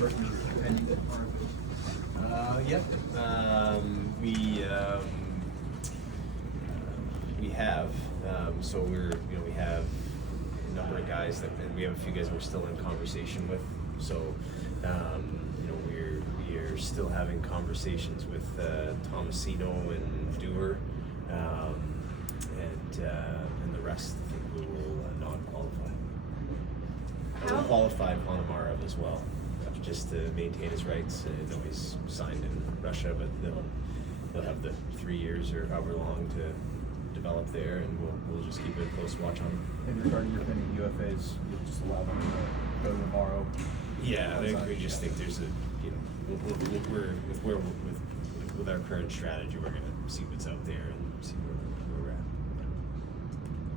certainly pending it? Yep. We have. So we have a number of guys and we have a few guys that we're still in conversation with. So, we are still having conversations with Tomasino and Dewar, and the rest. I think we will non-qualify. We'll qualify Ponomarev as well, just to maintain his rights. I know he's signed in Russia, but they'll have the 3 years or however long to develop there, and we'll just keep a close watch on them. And regarding your pending UFAs, you'll just allow them to go tomorrow? Yeah, we just think there's with our current strategy, we're going to see what's out there and see where we're at.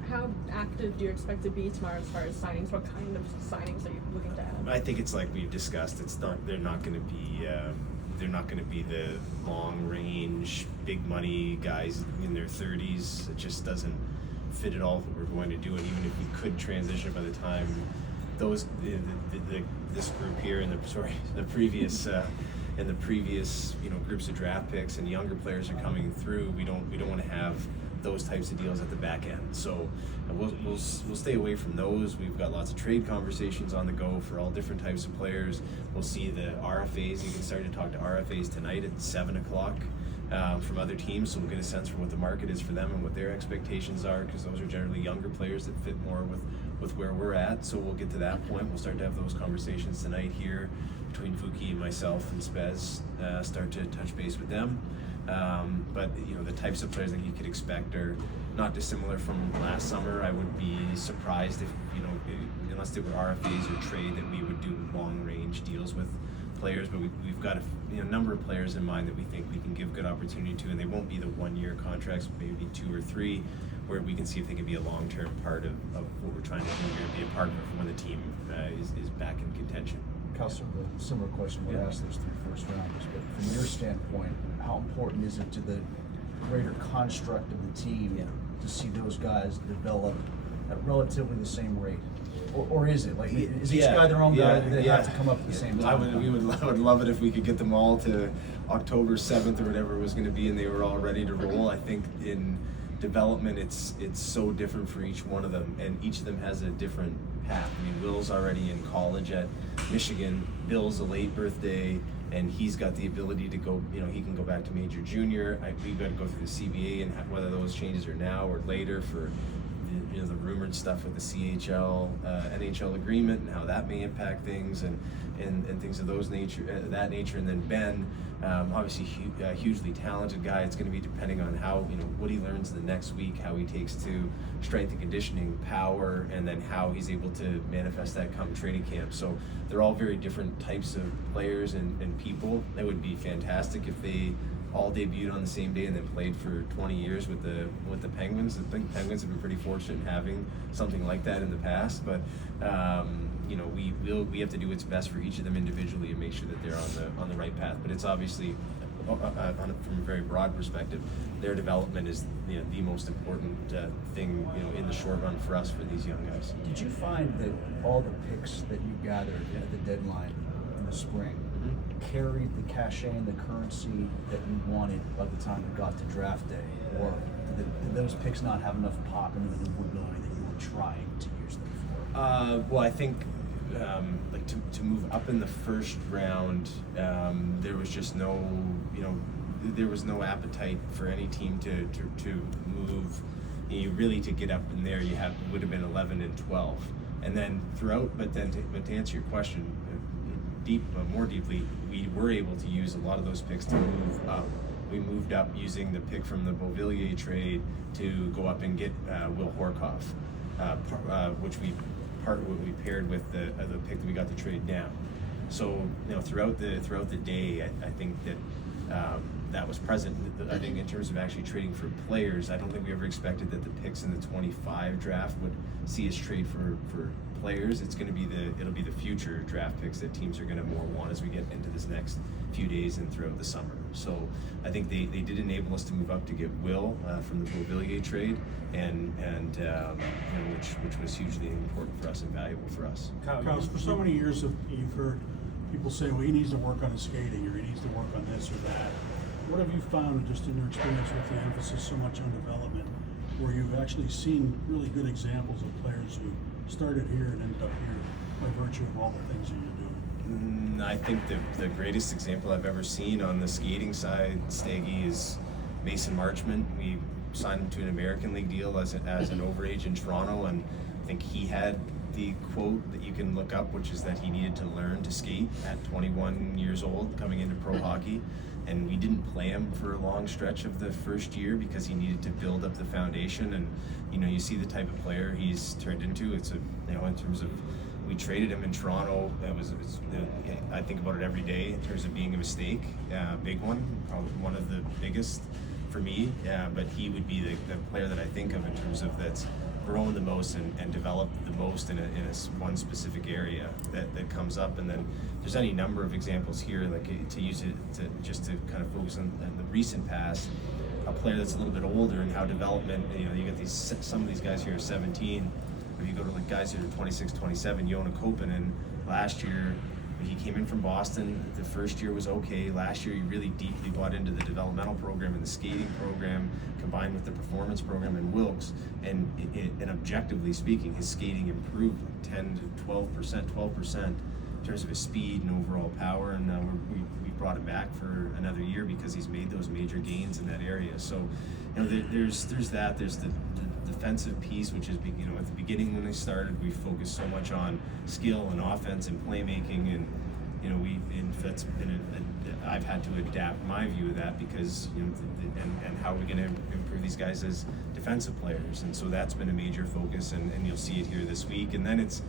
How active do you expect to be tomorrow as far as signings? What kind of signings are you looking to have? I think it's like we've discussed. They're not going to be the long range, big money guys in their 30s. It just doesn't fit at all what we're going to do. And even if we could transition by the time this group here and the previous groups of draft picks and younger players are coming through, we don't want to have those types of deals at the back end. So we'll stay away from those. We've got lots of trade conversations on the go for all different types of players. We'll see the RFAs. You can start to talk to RFAs tonight at 7 o'clock from other teams, so we'll get a sense for what the market is for them and what their expectations are, because those are generally younger players that fit more with where we're at. So we'll get to that point. We'll start to have those conversations tonight here between Fuki and myself and Spez, start to touch base with them. But the types of players that you could expect are not dissimilar from last summer. I would be surprised if unless they were RFAs or trade, that we would do long range deals with players. But we've got a number of players in mind that we think we can give good opportunity to, and they won't be the 1 year contracts, maybe 2 or 3, where we can see if they can be a long term part of what we're trying to do here, be a partner for when the team is back in contention. Kelsey, a similar question would ask those 3 first rounders, but from your standpoint, how important is it to the greater construct of the team to see those guys develop at relatively the same rate? Or is it? Like, is each guy their own guy? They have to come up at the same time? I would love it if we could get them all to October 7th or whatever it was going to be, and they were all ready to roll. I think in development, it's so different for each one of them, and each of them has a different path. I mean, Will's already in college at Michigan. Bill's a late birthday, and he's got the ability to go, he can go back to major junior. We've got to go through the CBA and whether those changes are now or later for the rumored stuff with the CHL, NHL agreement and how that may impact things and things of that nature. And then Ben, obviously a hugely talented guy. It's going to be depending on how, what he learns the next week, how he takes to strength and conditioning, power, and then how he's able to manifest that come training camp. So they're all very different types of players and people. It would be fantastic if they all debuted on the same day and then played for 20 years with the Penguins. I think Penguins have been pretty fortunate in having something like that in the past, but we have to do what's best for each of them individually and make sure that they're on the right path. But it's obviously from a very broad perspective, their development is the most important thing in the short run for us, for these young guys. Did you find that all the picks that you gathered at the deadline in the spring carried the cachet and the currency that you wanted by the time it got to draft day, or did those picks not have enough pop and maneuverability that you were trying to use them for? Well, I think to move up in the first round, there was just no appetite for any team to move. Really to get up in there, would have been 11 and 12, and then throughout. But to answer your question, more deeply, we were able to use a lot of those picks to move up. We moved up using the pick from the Beauvillier trade to go up and get Will Horkoff, which we paired with the pick that we got the trade down. So throughout the day, I think that that was present. I think in terms of actually trading for players, I don't think we ever expected that the picks in the 25 draft would see us trade for players. It'll be the future draft picks that teams are going to more want as we get into this next few days and throughout the summer. So I think they did enable us to move up to get Will from the Beauvillier trade, and which was hugely important for us and valuable for us. Kyle, for so many years you've heard people say, well, he needs to work on his skating, or he needs to work on this or that. What have you found just in your experience with the emphasis so much on development, where you've actually seen really good examples of players who started here and ended up here by virtue of all the things that you're doing? I think the greatest example I've ever seen on the skating side, Staggy, is Mason Marchment. We signed him to an American League deal as an overage in Toronto, and I think he had the quote that you can look up, which is that he needed to learn to skate at 21 years old coming into pro hockey. And we didn't play him for a long stretch of the first year because he needed to build up the foundation. And you see the type of player he's turned into. It's in terms of, we traded him in Toronto. I think about it every day in terms of being a mistake, big one, probably one of the biggest for me. But he would be the player that I think of in terms of that's grown the most and developed the most in one specific area that comes up. And then there's any number of examples here, like to use it to kind of focus on the recent past, a player that's a little bit older and how development, you get some of these guys here are 17, or you go to like guys who are 26, 27, Joona Koppanen last year, he came in from Boston. The first year was okay. Last year, he really deeply bought into the developmental program and the skating program, combined with the performance program in Wilkes. And objectively speaking, his skating improved 10 to 12% in terms of his speed and overall power. And we brought him back for another year because he's made those major gains in that area. So, there's that. There's the defensive piece, which is, at the beginning when they started, we focused so much on skill and offense and playmaking, and that's been I've had to adapt my view of that because and how are we going to improve these guys as defensive players, and so that's been a major focus, and you'll see it here this week. And then it's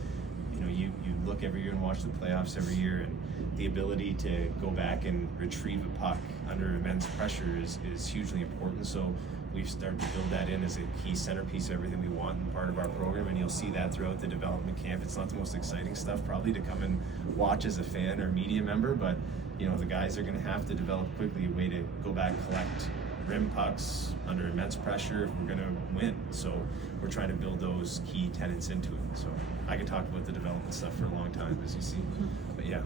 you look every year and watch the playoffs every year, and the ability to go back and retrieve a puck under immense pressure is hugely important. So we've started to build that in as a key centerpiece of everything we want and part of our program, and you'll see that throughout the development camp. It's not the most exciting stuff probably to come and watch as a fan or media member, but the guys are going to have to develop quickly a way to go back, collect rim pucks under immense pressure if we're going to win. So we're trying to build those key tenets into it. So I could talk about the development stuff for a long time, as you see, but yeah.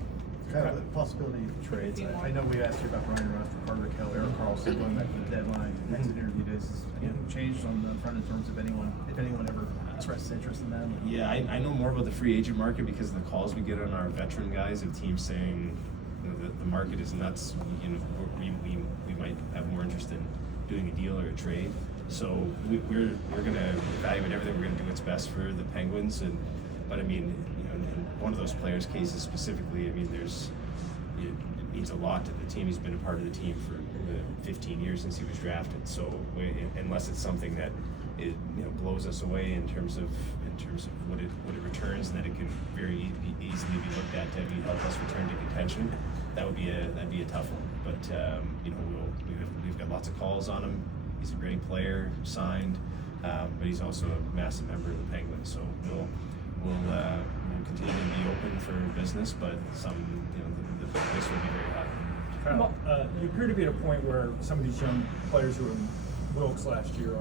Kind of the possibility of trades. I know we asked you about Brian Ruff, Carter Kelly, Eric Carlson going back to the deadline. Exit interview days. Has anything changed on the front in terms of if anyone ever expresses interest in them? Yeah, I know more about the free agent market because of the calls we get on our veteran guys of teams saying the market is nuts. We might have more interest in doing a deal or a trade. So we're going to evaluate everything. We're going to do what's best for the Penguins, but I mean, in one of those players' cases specifically, I mean, it means a lot to the team. He's been a part of the team for 15 years since he was drafted. So unless it's something that it blows us away in terms of what it returns, and that it can very easily be looked at to help us return to contention, that'd be a tough one. But we've got lots of calls on him. He's a great player, signed, but he's also a massive member of the Penguins. So we'll continue to be open for business, but the price will be very high. Kyle, you appear to be at a point where some of these young players who were in Wilkes last year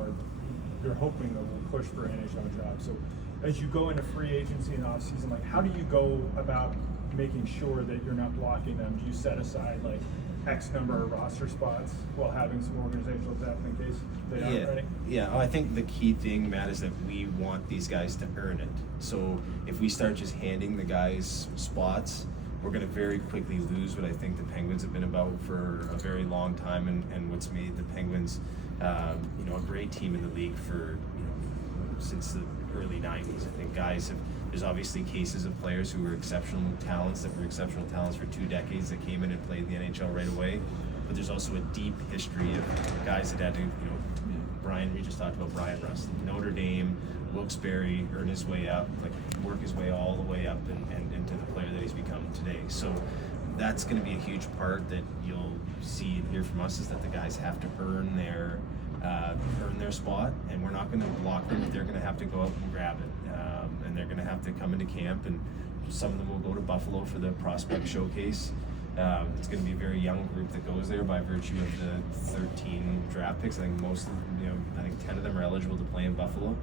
they're hoping that will push for an NHL job. So as you go into free agency and off season, how do you go about making sure that you're not blocking them? Do you set aside X number of roster spots while having some organizational depth in case they aren't ready? Yeah. I think the key thing, Matt, is that we want these guys to earn it. So if we start just handing the guys spots, we're going to very quickly lose what I think the Penguins have been about for a very long time, and what's made the Penguins, a great team in the league for since the early 90s. I think there's obviously cases of players who were exceptional talents for 2 decades that came in and played in the NHL right away. But there's also a deep history of guys that had to, we just talked about Brian Rust, Notre Dame, Wilkes-Barre, earn his way up, work his way all the way up and into the player that he's become today. So that's going to be a huge part that you'll see and hear from us, is that the guys have to earn their spot, and we're not going to block them. They're going to have to go out and grab it, and they're going to have to come into camp, and some of them will go to Buffalo for the prospect showcase. It's going to be a very young group that goes there by virtue of the 13 draft picks. I think most of them, I think 10 of them are eligible to play in Buffalo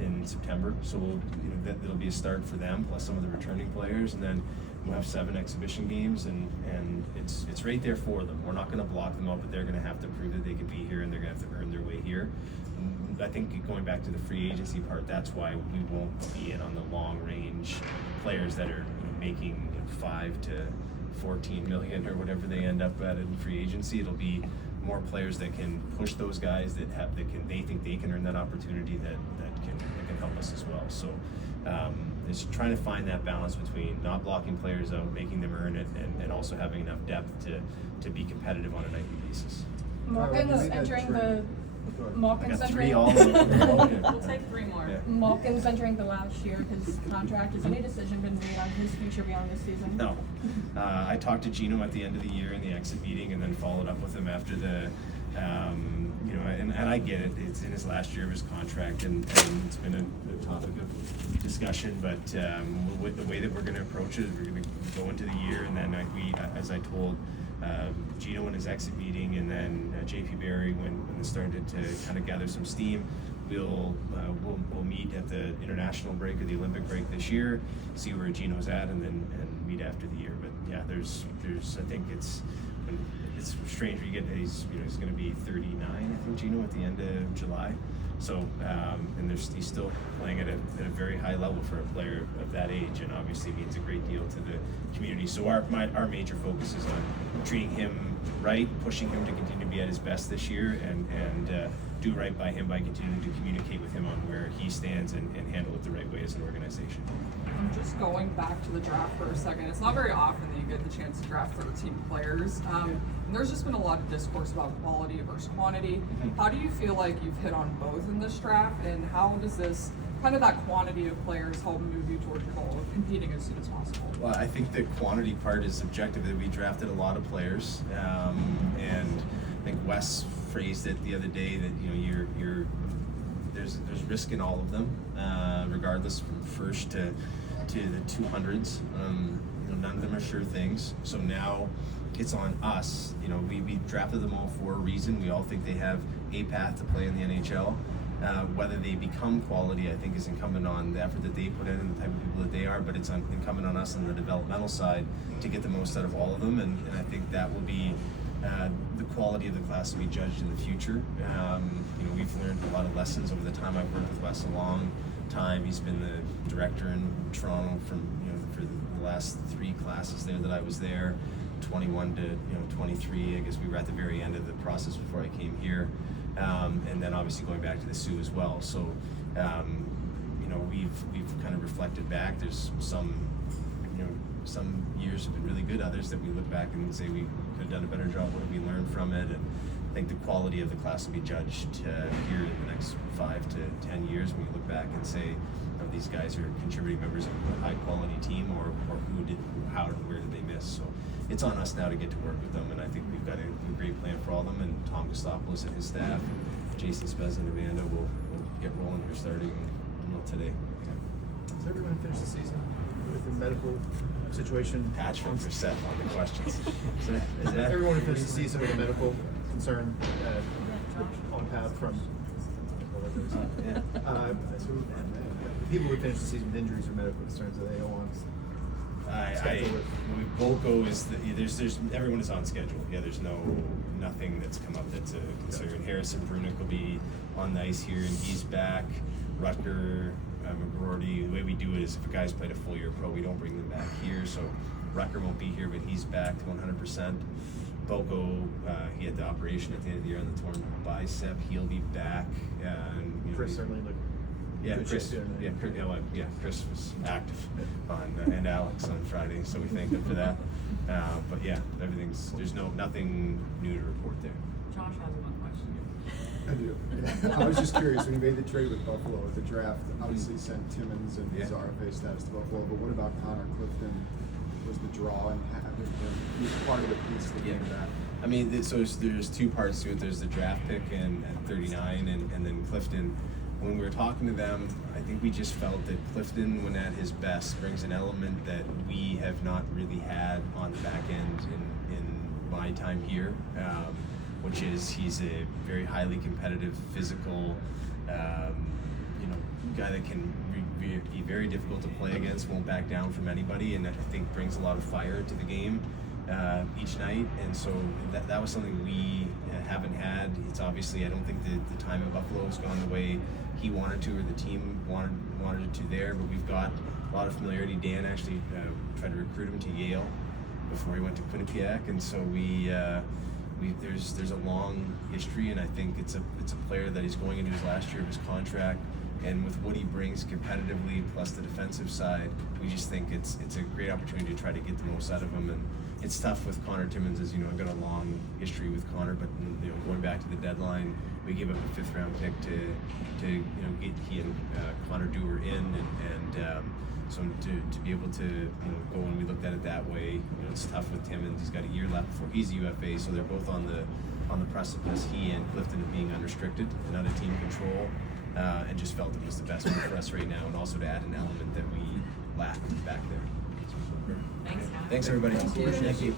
in September. So it'll be a start for them, plus some of the returning players, and then We'll have 7 exhibition games, and it's right there for them. We're not going to block them out, but they're going to have to prove that they could be here, and they're going to have to earn their way here. And I think going back to the free agency part, that's why we won't be in on the long range players that are making 5 to 14 million or whatever they end up at in free agency. It'll be more players that can push those guys they think they can earn that opportunity that can help us as well. So it's trying to find that balance between not blocking players out, making them earn it, and also having enough depth to be competitive on a nightly basis. Malkin's entering the I Malkin's got 3 entering. all in okay. We'll take 3 more. Yeah. Malkin's entering the last year of his contract. Has any decision been made on his future beyond this season? No. I talked to Gino at the end of the year in the exit meeting, and then followed up with him after the, and I get it. It's in his last year of his contract, and it's been a topic of discussion. But with the way that we're going to approach it, we're going to go into the year, and then as I told Gino in his exit meeting, and then JP Barry when it started to kind of gather some steam. We'll meet at the international break or the Olympic break this year, see where Gino's at, and meet after the year. But yeah, there's I think it's strange. You get he's going to be 39, I think, Gino, at the end of July. So and he's still playing at a very high level for a player of that age, and obviously means a great deal to the community. So our major focus is on treating him right, pushing him to continue to be at his best this year, and do right by him by continuing to communicate with him on where he stands and handle it the right way as an organization. Just going back to the draft for a second, it's not very often that you get the chance to draft 13 players. And there's just been a lot of discourse about quality versus quantity. How do you feel like you've hit on both in this draft, and how does this kind of that quantity of players help move you towards your goal of competing as soon as possible? Well, I think the quantity part is subjective. That we drafted a lot of players, and I think Wes phrased it the other day that there's risk in all of them, regardless from first to the 200s. None of them are sure things. So now it's on us. We drafted them all for a reason. We all think they have a path to play in the NHL. Whether they become quality, I think, is incumbent on the effort that they put in and the type of people that they are, but it's incumbent on us on the developmental side to get the most out of all of them, and I think that will be the quality of the class will be judged in the future. We've learned a lot of lessons over the time I've worked with Wes a long time. He's been the director in Toronto for the last 3 classes there that I was there, 21 to 23. I guess we were at the very end of the process before I came here. And then obviously going back to the Sioux as well. So, we've kind of reflected back. There's some years have been really good. Others that we look back and say we could have done a better job. What have we learned from it? And I think the quality of the class will be judged here in the next 5 to 10 years when we look back and say, these guys are contributing members of a high quality team, or how and where did they miss? So it's on us now to get to work with them, and I think we've got a great plan for all of them, and Tom Gostopoulos and his staff, Jason Spez and Amanda will get rolling here starting today. Has everyone finished the season with the medical situation? Patch for Seth on the questions. Has everyone finished the season with a medical concern on path from people who finish the season with injuries or medical concerns that they don't want Volko is there's everyone is on schedule. Yeah, there's nothing that's come up that's a concern. Harrison Brunick will be on the ice here, and he's back. Rutger, McGroarty. The way we do it is if a guy's played a full year pro, we don't bring them back here. So Rutger won't be here, but he's back to 100%. Volko, he had the operation at the end of the year on the torn bicep. He'll be back. Chris certainly looked. Yeah, Chris was active and Alex on Friday, so we thank them for that. But yeah, there's nothing new to report there. Josh has one question. I do. I was just curious, when you made the trade with Buffalo at the draft, obviously sent Timmins and his RFA status to Buffalo, but what about Connor Clifton? Was the draw and having him, he was part of the piece that came back? I mean, so there's 2 parts to it. There's the draft pick at 39, and then Clifton. When we were talking to them, I think we just felt that Clifton, when at his best, brings an element that we have not really had on the back end in my time here, which is he's a very highly competitive, physical, guy that can be very difficult to play against, won't back down from anybody, and I think brings a lot of fire to the game each night. And so that was something we haven't had. It's obviously, I don't think the time in Buffalo has gone the way he wanted to, or the team wanted it to there, but we've got a lot of familiarity. Dan actually tried to recruit him to Yale before he went to Quinnipiac, and so there's a long history, and I think it's a player that he's going into his last year of his contract, and with what he brings competitively plus the defensive side, we just think it's a great opportunity to try to get the most out of him. And it's tough with Connor Timmins, as you know, I've got a long history with Connor, but you know, going back to the deadline, we gave up a 5th round pick to get he and Connor Dewar in, and so to be able to go, and we looked at it that way. It's tough with Timmins. He's got a year left before he's a UFA, so they're both on the precipice. He and Clifton of being unrestricted and out of team control, and just felt it was the best move for us right now, and also to add an element that we lack back there. Thanks, Matt. Thanks everybody. Thank you. Thank you.